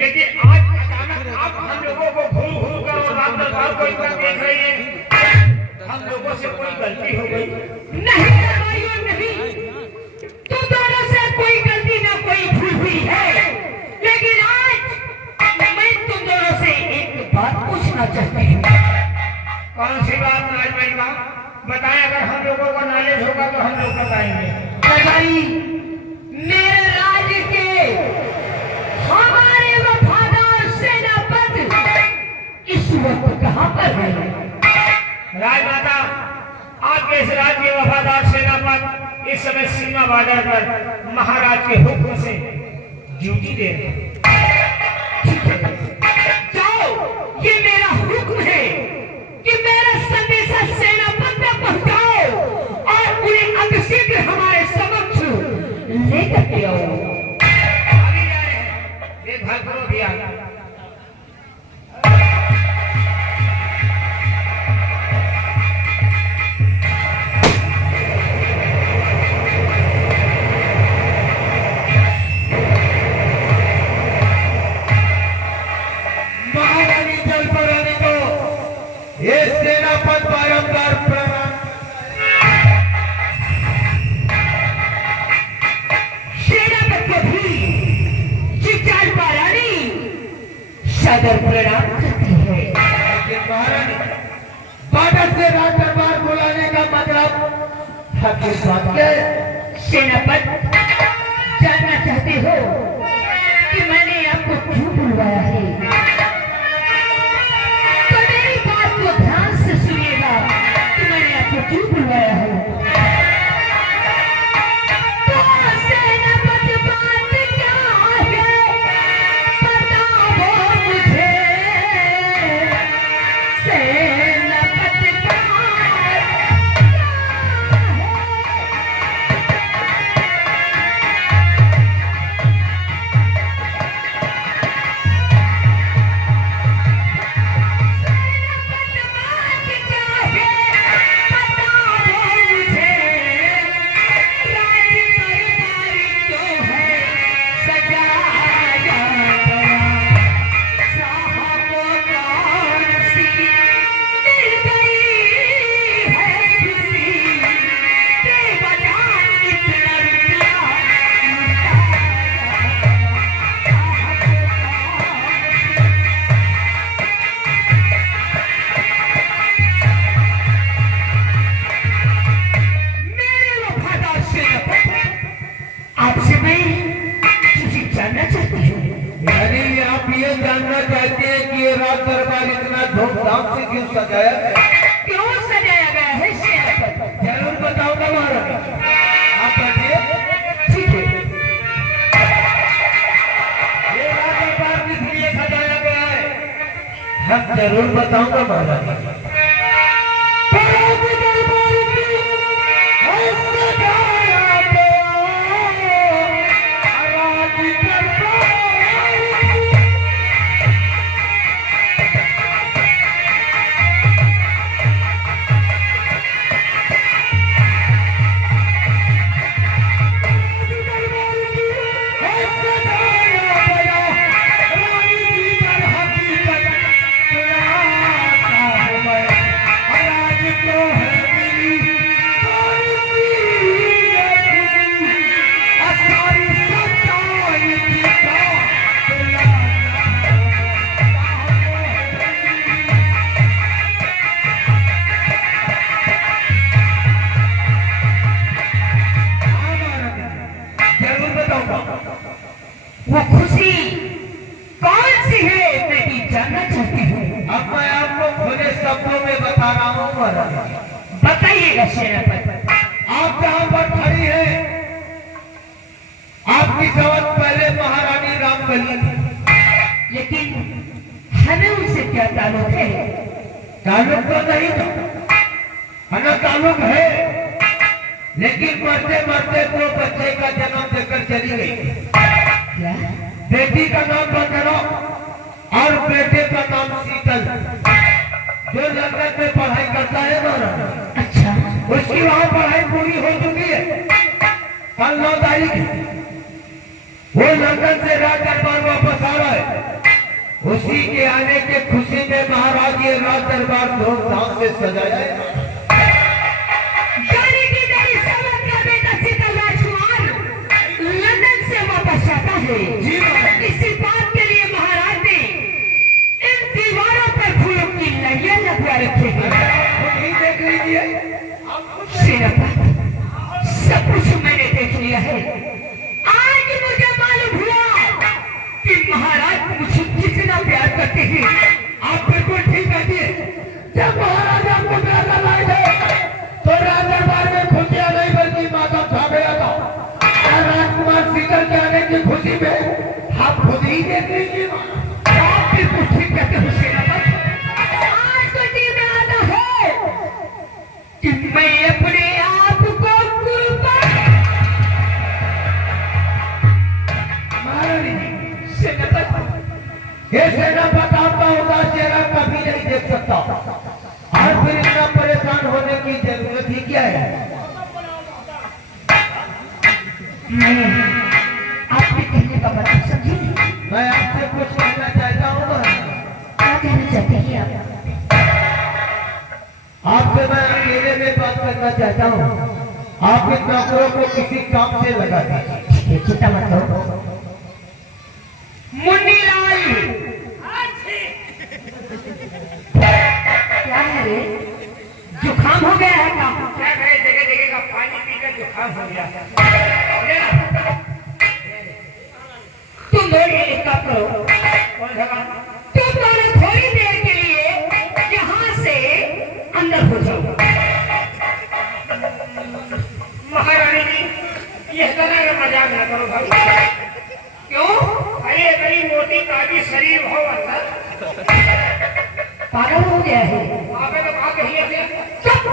लेकिन आज अचानक आप हम लोगों को घूम घूम कर राम दरबार को इतना देख रही हैं, हम लोगों से कोई गलती हो गई? नहीं भाइयों नहीं, तुम दोनों से कोई गलती ना कोई भूल हुई है, लेकिन आज मैं तुम दोनों से एक बात पूछना चाहती हूँ। कौन सी बात राजमाई का बताएं, अगर हम लोगों को नॉलेज होगा तो हम लोग बताएंगे। मेरे राज्य के हमारे वफादार सेनापति इस वक्त कहाँ पर है? राजमाता, आपके इस राज्य के वफादार सेनापति इस समय सीमा बॉर्डर पर महाराज के हुक्म से ड्यूटी दे रहे हैं। जाओ, ये मेरा हुक्म है कि मेरा संदेशा सेनापति तक पहुंचाओ और उन्हें अतिशीघ्र हमारे समक्ष लेकर के आओ। अभी जा रहे हैं, देखभाल करो भी आ सादर प्रणाम करती है। बादल से राज दरबार बुलाने का मतलब हकीकत सेनापति जानना चाहते हो कि मैंने आपको क्यों बुलवाया है? तो मेरी बात को ध्यान से सुनिएगा कि मैंने आपको क्यों बुलवाया है। धूमधाम से क्यों सजाया गया? क्यों सजाया गया है सेनापति? जरूर बताऊंगा महाराज। आप बैठिए। ठीक है। ये राज दरबार किस लिए सजाया गया है? हम जरूर बताऊंगा महाराज। वो खुशी कौन सी है मैं भी जानना चाहती हूँ। अब मैं आपको खुले शब्दों में बता रहा हूँ महाराज। बताइएगा सेनापति। आप जहाँ पर खड़ी है, आपकी समझ पहले महारानी रामबली थी, लेकिन हमें उनसे क्या ताल्लुक है? ताल्लुक तो नहीं था, हमें ताल्लुक है, लेकिन मरते मरते दो बच्चे का जन्म देकर चली गई। क्या? बेटी का नाम बंदरो और बेटे का नाम शीतल, जो लंदन में पढ़ाई करता है महाराज। अच्छा, उसकी वहाँ पढ़ाई पूरी हो चुकी है। कल 9 तारीख वो लंदन से राज दरबार वापस आ रहा है। उसी के आने के खुशी में महाराज ये राज दरबार धूमधाम से सजाया है। यानी कि मेरी समझ का बेटा शीतल राजकुमार लंदन से वापस आता है। जी महाराज। इसी बात के लिए महाराज ने इन दीवारों पर फूलों की लड़ियां लगवा रखी है। खुद ही देख लीजिए। सेनापति, सब कुछ मैंने देख लिया है। आज मुझे मालूम हुआ कि महाराज मुझे कितना प्यार करते हैं। आप बिल्कुल ठीक कहती है। जब महाराजा को प्यार लाए थे तो राज दरबार में खुशियां नहीं बल्कि माता छा गया था। और राजकुमार शीतल के आने की खुशी में आप खुद ही देख लीजिए। आप बिल्कुल ठीक कहते हो सेनापति। आज तो जी में आता है कि मैं अपने आप को कुर्बान। महारानी सेनापति, ये सेनापति आपका उदास चेहरा कभी नहीं देख सकता। और फिर इतना परेशान होने की जरूरत ही क्या है? मैं आपके कहने का मतलब समझी नहीं। मैं आपसे कुछ कहना चाहता हूँ ना। क्या कहना चाहते हैं आप? आपसे मैं अकेले में बात करना चाहता हूँ। आप इन नौकरों को किसी काम से लगा दीजिए। चिंता मत करो। मुन्नीलाल, क्या है रे? जुकाम हो गया है क्या? क्या करे, जगह जगह का पानी पीकर जुकाम हो गया। तुम लोग एक काम करो। कौन सा काम? तुम दोनों थोड़ी देर के लिए यहाँ से अंदर हो जाओ। महारानी जी, यह तरह का मजाक न करो भाई। क्यों? अरे बड़ी मोटी काली शरीर हो अंदर। पागल हो गया है? आपने तो कहा कही है। चुप!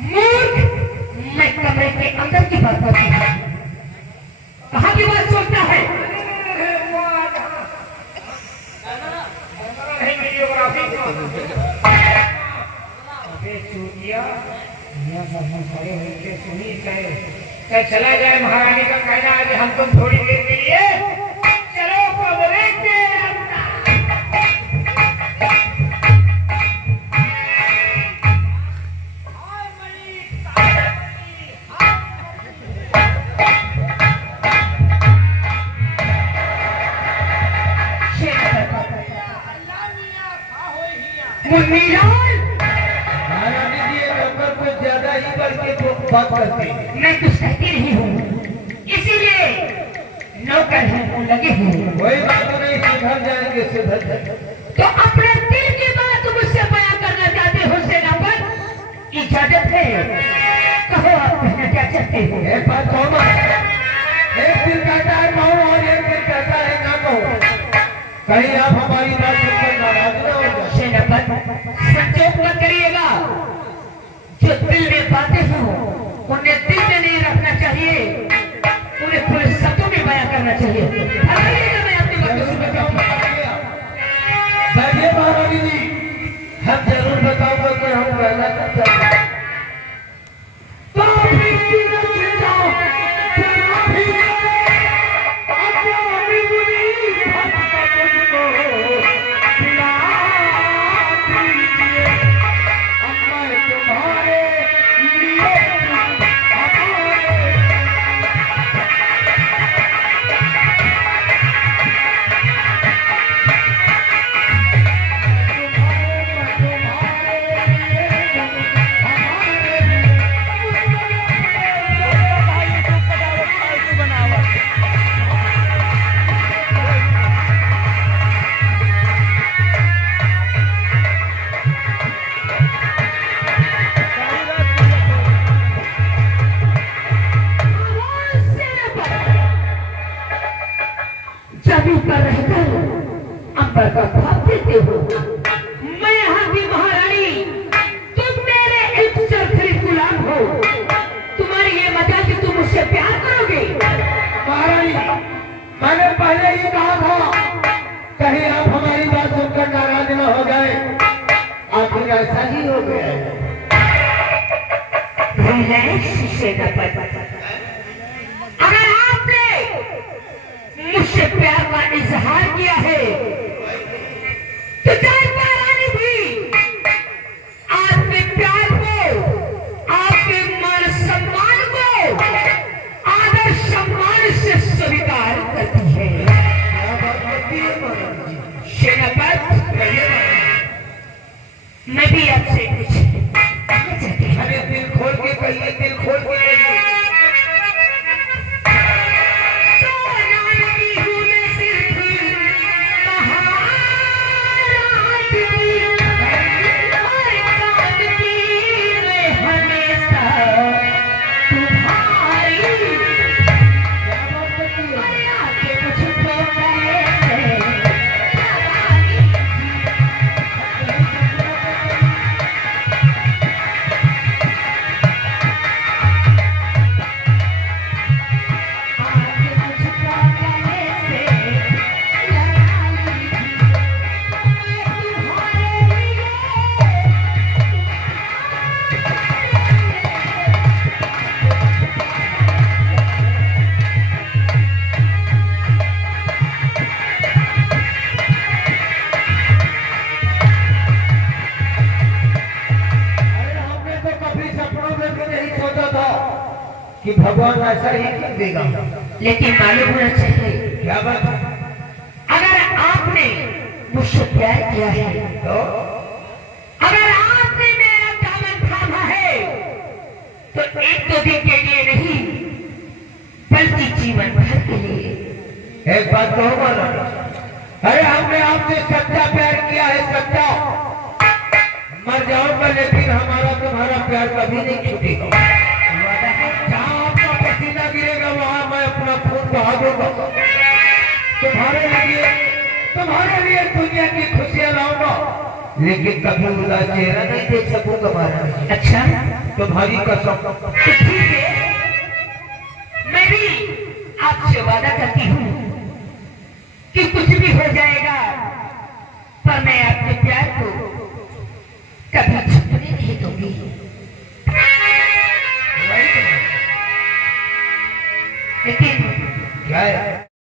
मूर्ख! मैं कमरे के अंदर की बात करती हूँ। कहाँ की बात सोचता है? चला जाए महारानी का कहना है कि हम तुम थोड़ी देर के लिए चलो कमरे के अंदर। मुन्नीलाल, महारानी जी ये नौकर कुछ ज्यादा ही करके बात करते हैं। मैं कुछ कहती नहीं हूँ, इसीलिए नौकर हैं वो लगे हुए। कोई बात नहीं, सुधर जाएंगे सुधर जाएंगे। तो अपने दिल की बात मुझसे बयां करना चाहते हो सेनापति? इजाजत है, कहो आप कहना क्या चाहते हो? एक बात कहो मत। एक दिन कहता है कहो और एक दिन कहता है ना कहो। कहीं आप हमारी बात सुनकर नाराज न हो जाए। सेनापति, संकोच मत करिएगा। जो दिल में बातें हो उन्हें दिल में नहीं रखना चाहिए, उन्हें पूरे शब्दों में बयां करना चाहिए। मैं अपनी बातों से बताऊंगा। बैठिए महारानी जी, हम जरूर बताऊंगा कि हम कहना क्या चाहते हैं। जमीन पर रहकर अंबर का भाव देते हो। मैं यहाँ की महारानी, तुम मेरे एक सरखरी गुलाम हो। तुम्हारी ये मजा कि तुम मुझसे प्यार करोगे। महारानी, मैंने पहले ही कहा था कहीं आप हमारी बात सुनकर नाराज न हो जाए। आखिर ऐसा ही हो गया है। अगर आपने मुझसे प्यार का इजहार किया है महाराज जी। सेनापति, कहिए महाराज। मैं भी आपसे कुछ कहना चाहती हूँ। अरे दिल खोल के कहिए, दिल खोल के कहिए। कि भगवान ऐसा ही कर देगा, लेकिन मालूम होना चाहिए, क्या बात है? अगर आपने मुझसे प्यार किया है, तो अगर आपने मेरा दामन थामा है, तो एक दो दिन के लिए नहीं, बल्कि जीवन भर के लिए। एक बात तो बोलो, अरे हमने आपसे सच्चा प्यार किया है, सच्चा। मर जाऊंगा लेकिन हमारा तुम्हारा प्यार कभी नहीं छूटेगा। जहाँ आपका पसीना गिरेगा वहाँ मैं अपना खून बहा दूंगा। तुम्हारे लिए दुनिया की खुशियाँ लाऊंगा, लेकिन कभी उदास चेहरा नहीं देख सकूंगा महाराज। अच्छा, तुम्हारी कसम। तो ठीक है, मैं भी आपसे वादा करती हूँ कि कुछ भी हो जाएगा, पर मैं आपके प्यार को कभी छूटने नहीं दूंगी। लेकिन क्या है?